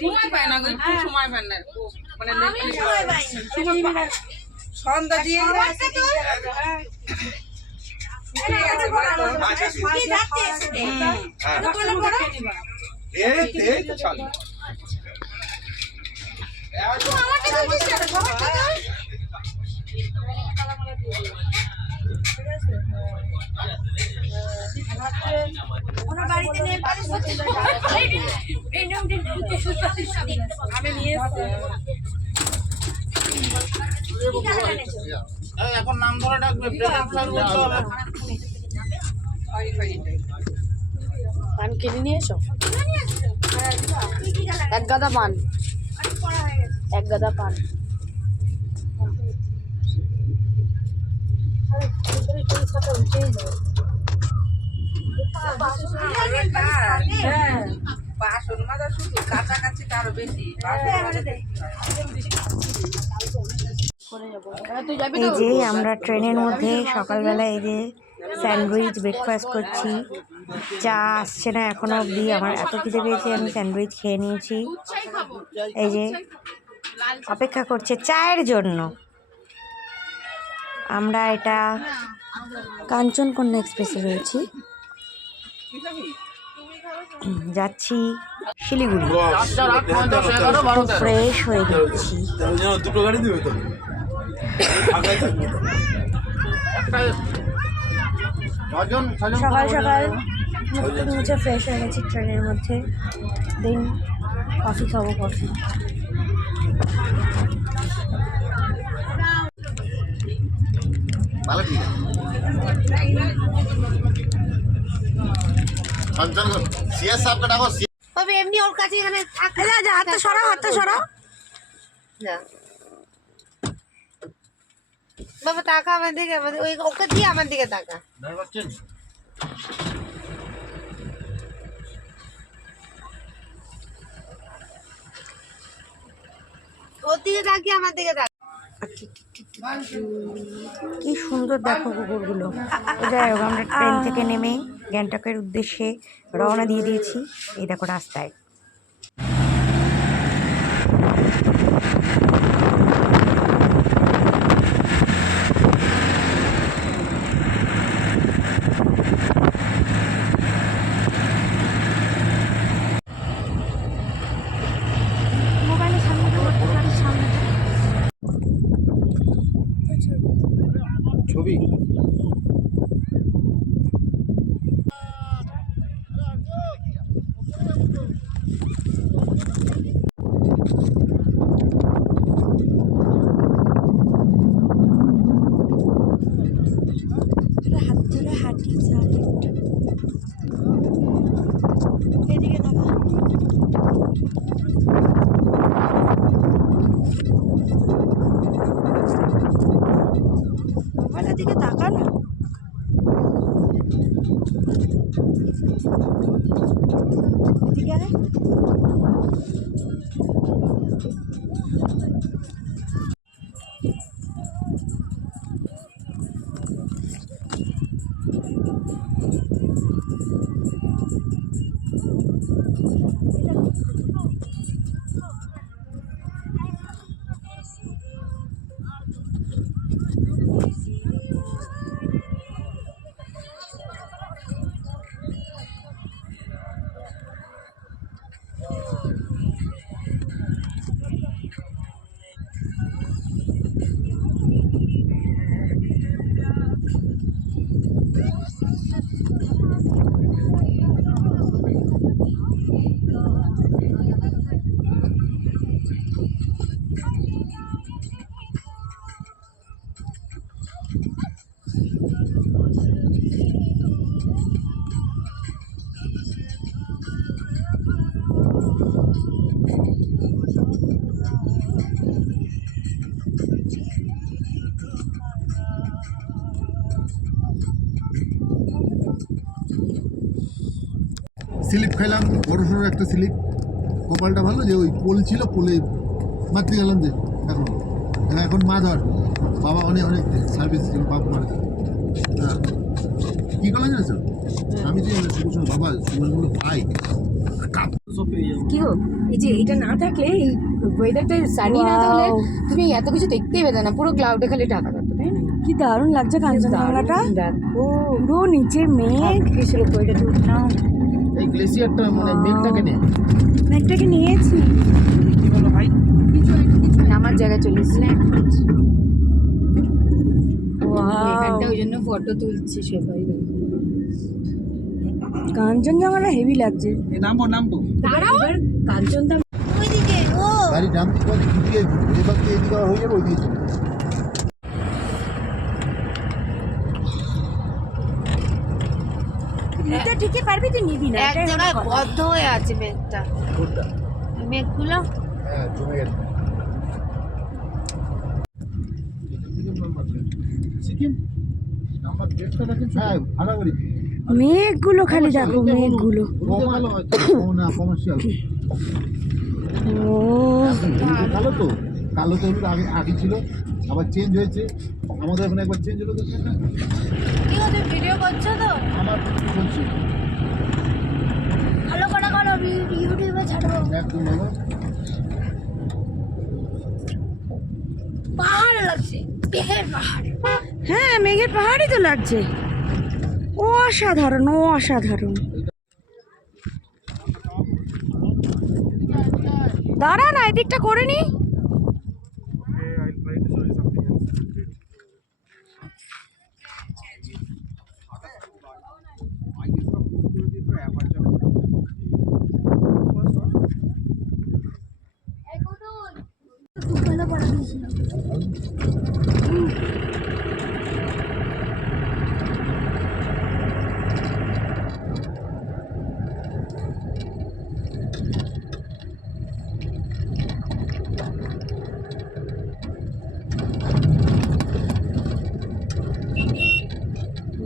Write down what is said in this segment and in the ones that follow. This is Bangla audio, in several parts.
সময় পায় না, একটু সময় পায় না, মানে সন্ধ্যা দিয়ে আমি নিয়ে এখন নাম ধরে ডাকবে, পান কিনে নিয়ে এসো, এক গাদা পান, এক গাদা পান। বাসন মাজা শুধু কাছাকাছি আরো বেশি। এই যে আমরা ট্রেনের মধ্যে সকালবেলা এই যে স্যান্ডউইচ ব্রেকফাস্ট করছি, চা আসছে না এখনো অবধি। আমার এত খিদে পেয়েছে, আমি স্যান্ডউইচ খেয়ে নিয়েছি। এই যে অপেক্ষা করছে চায়ের জন্য। আমরা এটা কাঞ্চনকন্যা এক্সপ্রেসে রয়েছি, যাচ্ছি শিলিগুড়ি। ফ্রেশ হয়ে যাচ্ছি। দুটো গাড়ি দিবে তো, সকাল সকাল মুছে ফ্রেশ হয়ে গেছি ট্রেনের মধ্যে। দেন কফি খাবো, কফি। তবে এমনি ওর কাছে এখানে হাতটা সরাও, হাতটা সরাও। বাবা টাকা আমার দিকে, আমাদের ওই ওকে দিয়ে আমার দিকে টাকা। ওর দিকে তাকিয়ে আমার দিকে তাকা। কি সুন্দর দেখো কুকুরগুলো। যাই হোক, আমরা ট্রেন থেকে নেমে গ্যাংটকের উদ্দেশ্যে রওনা দিয়ে দিয়েছি। এই দেখো রাস্তায় ছবি হাত ধরে হাঁটি, এদিকে দেখা। মোবাইলের দিকে তাকা না। এদিকে আরে। স্লিপ খাইলাম, বড় সড়ো একটা স্লিপ। কপালটা ভালো যে ওই পোল ছিল, পোলে মারতে গেলাম যে এখন এখন মা ধর বাবা অনেক অনেক সার্ভিস ছিল, বাবা মারা যায়। হ্যাঁ, কী করলাম জানিস আমি যে বাবা সুগারগুলো পাই সব পেয়ে যাবো। কি গো, এই যে এটা না থাকলে, এই ওয়েদারটা সানি না থাকলে Wow. তুমি এত কিছু দেখতেই পেতে না, পুরো ক্লাউডে খালি ঢাকা থাকতো, তাই না? কি দারুণ লাগছে কাঞ্চনজঙ্ঘাটা। দেখো পুরো নিচে মেঘ। কিসের উপর এটা তুললাম। এই গ্লেসিয়ারটা মানে মেঘটাকে নিয়ে মেঘটাকে নিয়েছি। কি বলো ভাই? নামার জায়গায় চলে এসেছি। Wow. এখানটা ওই জন্য ফটো তুলছি সবাই। কাঞ্চনজঙ্ঘাটা হেভি লাগছে। এই নামবো দাঁড়াও, কাঞ্চনদা গাড়ি ডাম দিকে মানে কি দিয়ে এবার দিয়ে এদিকে আবার হয়ে যাবে ওই দিয়ে চলে যাবে। নিতে ঠিকই পারবি, তুই নিবি না। এক জায়গায় বদ্ধ হয়ে আছে মেঘটা, কোনটা? মেঘগুলো। হ্যাঁ জমে গেছে। সিকিম নাম্বার প্লেটটা দেখেন? হ্যাঁ ভাড়াবাড়ি মেঘগুলো খালি দেখো, মেঘগুলো। ভালো হয় ও না কমার্শিয়াল। ও কালো তো কালো তো হলুদ আগে আগে ছিল, আবার চেঞ্জ হয়েছে। আমাদের ওখানে একবার চেঞ্জ হলো দেখছেন না? কি হচ্ছে, ভিডিও করছো তো? আমার চলছে ভালো করে করো, ইউটিউবে ছাড়বো। একদম ভালো। পাহাড় লাগছে, মেঘের পাহাড়। হ্যাঁ, মেঘের পাহাড়ই তো লাগছে। অসাধারণ, অসাধারণ। দাঁড়া না, এদিকটা করে নি।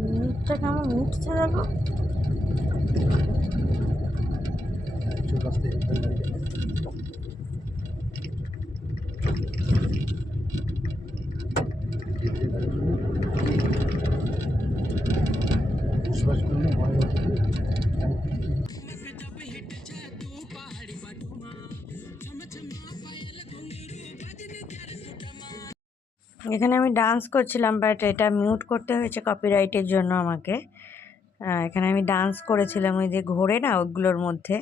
মুখটা কেমন মুখছে দেখো। বিশ্বাস করলে ভয় হচ্ছে। এখানে আমি ডান্স করছিলাম, বাট এটা মিউট করতে হয়েছে কপিরাইটের জন্য আমাকে। এখানে আমি ডান্স করেছিলাম ওই যে ঘোরে না ওগুলোর মধ্যে।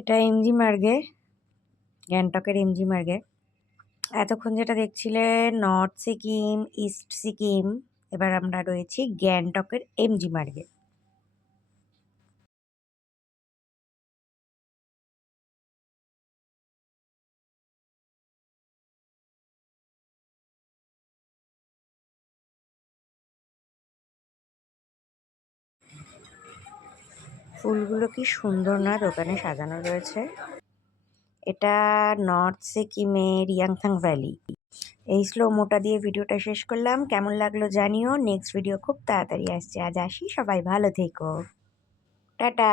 এটা এমজি মার্গে, গ্যাংটকের এমজি মার্গে। এতক্ষণ যেটা দেখছিলে নর্থ সিকিম, ইস্ট সিকিম, এবার আমরা রয়েছি গ্যাংটকের এমজি মার্গে। ফুলগুলো কি সুন্দর না দোকানে সাজানো রয়েছে। এটা নর্থ সিকিমের ইয়াংথাং ভ্যালি। এই স্লো মোটা দিয়ে ভিডিওটা শেষ করলাম। কেমন লাগলো জানিও। নেক্সট ভিডিও খুব তাড়াতাড়ি আসছে। আজ আসি, সবাই ভালো থেকো, টাটা।